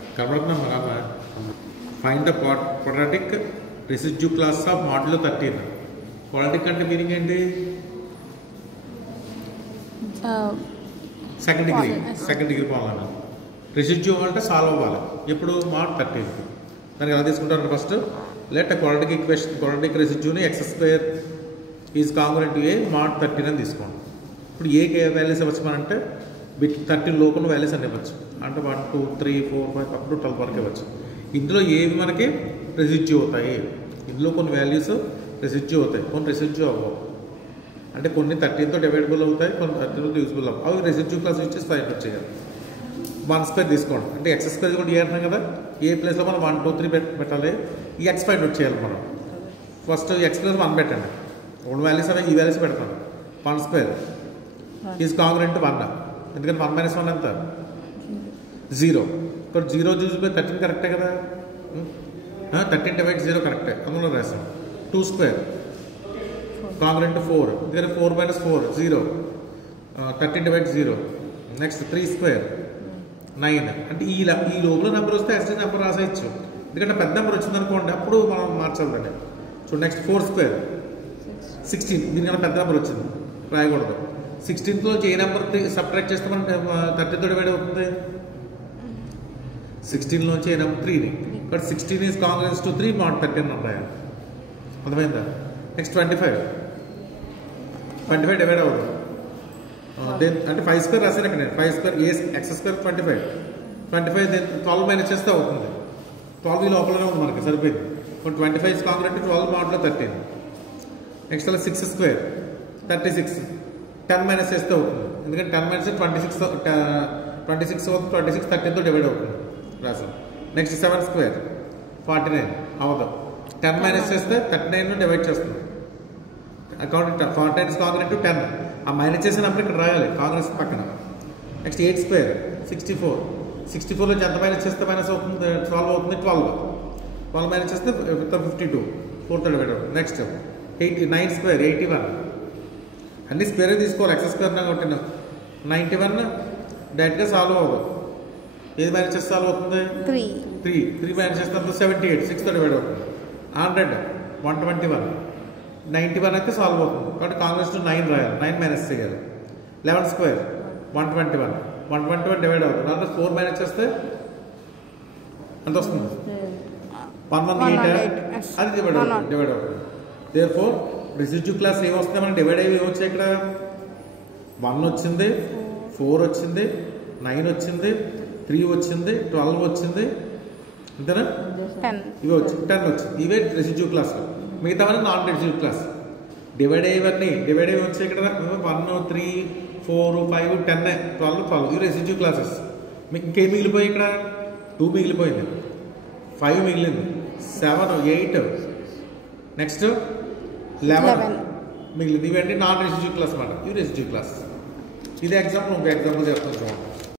కనబడుతున్నా మన find the quadratic residue class of modulo 13. Quadratic అంటే meaning ఏంటి? సెకండ్ డిగ్రీ పోవాలి. రెసిడ్యూ అంటే సాల్వ్ అవ్వాలి. ఎప్పుడు మాడ్ 13. దానికి ఎలా తీసుకుంటారు? First let quadratic equation quadratic రెసిడ్యూని x² is congruent to A mod 13 అని తీసుకోండి. ఇప్పుడు ఏ వాల్యూస్ ఇవ్వచ్చు అంటే 13 లోపల వాల్యూస్ అని ఇవ్వచ్చు. అంటే 1 2 3 4 5 అప్ టు 12 వరకు ఇవ్వచ్చు. ఇందులో ఏవి మనకి రెసిడ్యూ అవుతాయి? ఇందులో కొన్ని వాల్యూస్ రెసిడ్యూ అవుతాయి, కొన్ని రెసిడ్యూ అవ్వవు. అంటే కొన్ని 13తో డివైడబుల్ అవుతాయి, కొన్ని 13తో యూజ్బుల్ అవ్వవు. అవి రెసిడ్యూ క్లాస్ ఇచ్చేసి ఫైండ్ అవుట్ చేయాలి. 1² తీసుకోండి. అంటే x² కూడా ఏ అంటున్నాం కదా, ఏ ప్లేస్లో మనం 1 2 3 పెట్టాలి. ఈ x ఫైండ్ అవుట్ చేయాలి మనం. ఫస్ట్ x ప్లస్ 1 పెట్టండి. 2 వాల్యూస్ అవి ఈ వాల్యూస్ పెడతాను. 1² ఈజ్ కాంగ్రుయెంట్ 1. ఎందుకంటే 1 - 1 ఎంత? 0. ఇక్కడ 0 చూసి 13 కరెక్టే కదా. 13 / 0 కరెక్టే, అందులో రాసాం. 2² కాంగ్రుయెంట్ 4. ఎందుకంటే 4 - 4 0. 13 / 0. నెక్స్ట్ 3² 9. అంటే ఈ లోపల నెంబర్ వస్తే ఎస్టీ నెంబర్ రాసేయచ్చు. ఎందుకంటే పెద్ద నెంబర్ వచ్చింది అనుకోండి, అప్పుడు మనం మార్చాలండి. So next 4² 16. దీనికన్నా పెద్ద నెంబర్ వచ్చింది, రాయకూడదు. 16తో ఏ నెంబర్ సబ్ట్రాక్ట్ చేస్తే మనం 13తో డివైడ్ అవుతుంది. 16లోంచి ఏ నెంబర్ 3ని. But 16 is congruent to 3 mod 13 అని రాయాలి. అర్థమైందా? నెక్స్ట్ 25 డివైడ్ అవ్వదు. అంటే 5² రాశాను ఇక్కడ నేను. 5² x² 25 12 మైనస్ చేస్తే అవుతుంది. 12 లోపలనే ఉంది మనకి, సరిపోయింది. 25 కాంగ్రుయెంట్ 12 మాడ్లో 13. నెక్స్ట్ అలా 6² 36 10 మైనస్ చేస్తే అవుతుంది. ఎందుకంటే 10 మైనస్ 26 అవుతుంది. 26 13తో డివైడ్ అవుతుంది, రాసాం. నెక్స్ట్ 7² 49 అవ్వదు. 10 మైనస్ చేస్తే 39 డివైడ్ చేస్తుంది. అకౌంట్ 49 కాంగ్రుయెంట్ 10. ఆ మైనస్ చేసినప్పుడు ఇక్కడ రాయాలి కాంగ్రెస్ పక్కన. నెక్స్ట్ 8² 64. 64లో ఎంత మైనస్ చేస్తే మైనస్ అవుతుంది? 12 అవుతుంది. 12 మైనస్ చేస్తే 52 4తో డివైడ్ అవుతుంది. నెక్స్ట్ 9² 81. అన్ని స్క్వేరే తీసుకోవాలి. x² కొట్టిన 91 డైరెక్ట్గా సాల్వ్ అవ్వదు. ఏది మైనస్ చేస్తే సాల్వ్ అవుతుంది? 3 మైనస్ చేస్తే 78 6తో డివైడ్ అవుతుంది. 100 121 91 అయితే సాల్వ్ అవుతుంది. కాబట్టి కాంగ్రెస్ టు 9 రాయాలి. 9 మైనస్ చేయాలి. 11² 121 డివైడ్ అవుతుంది. దాంట్లో 4 మైనస్ చేస్తే ఎంత వస్తుంది? 118. అది డివైడ్ అవుతుంది. దేర్ఫోర్ రెసిడ్యూ క్లాస్ ఏమొస్తుంది? మనం డివైడ్ అయ్యి ఏమొచ్చాయి ఇక్కడ? 1 వచ్చింది, 4 వచ్చింది, 9 వచ్చింది, 3 వచ్చింది, 12 వచ్చింది, అంతేనా? ఇవి వచ్చి 10 వచ్చింది. ఇవే రెసిడ్యూ క్లాస్. మిగతావన్నీ నాన్ రెసిడ్యూ క్లాస్. డివైడ్ అయ్యి వచ్చాయి ఇక్కడ 1 3 4 5 10 12 ఇవి రెసిడ్యూ క్లాసెస్. మీకు ఇంకేం మిగిలిపోయి ఇక్కడ? 2 మిగిలిపోయింది, 5 మిగిలింది, 7 8 నెక్స్ట్ 11 మిగిలింది. ఇవన్నీ నాన్ రెసిడ్యూ క్లాస్ అన్నమాట. ఇవి రెసిడ్యూ క్లాస్. ఇది ఎగ్జాంపుల్, ఇంకో ఎగ్జాంపుల్ చెప్తాను చూడండి.